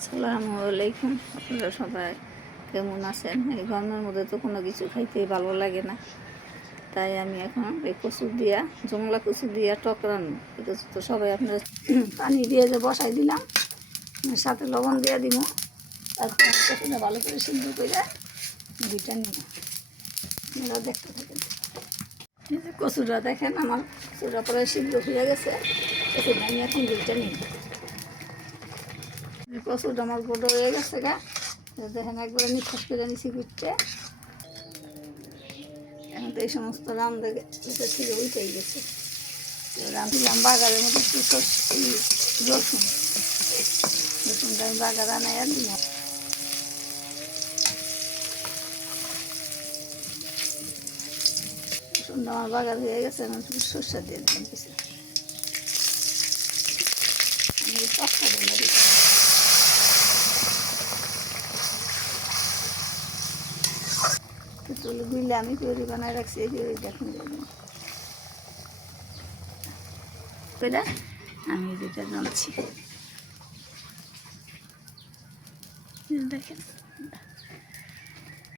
আসসালামু আলাইকুম। আপনারা সবাই কেমন আছেন? এই গরমের মধ্যে তো কোনো কিছু খাইতেই ভালো লাগে না, তাই আমি এখন এই কচু দিয়া, জংলা কচু দিয়া টক রান্না। এই কচু তো সবাই আপনারা পানি দিয়ে যে বসাই দিলাম, সাথে লবণ দিয়ে দিব। তারপর কচুটা ভালো করে সিদ্ধ করে দুইটা নিব। আপনারা দেখতে থাকেন। এই যে কচুটা দেখেন, আমার কচুটা পরে সিদ্ধ হয়ে গেছে। কচুটা আমি এখন দুইটা নিব। কচুটা আমার বড় হয়ে গেছে গা, দেখেন একবারে নিঃশ্বাস করে নিচে ঘুরছে। এখন তো এই সমস্ত রাম থেকে থেকে উঠেই গেছে। রাম দিলাম বাগারের মধ্যে একটু রসুন, রসুনটা আমি বাগার আনাই আর দিলাম। রসুনটা আমার বাগার হয়ে গেছে, এখন একটু সর্ষা দিয়ে দিলাম কিছু। আমি টকটা বলে দিই। তুলে গুইলে আমি তৈরি বানায় রাখছি, এই যে দেখুন আমি যেটা জানছি দেখেন।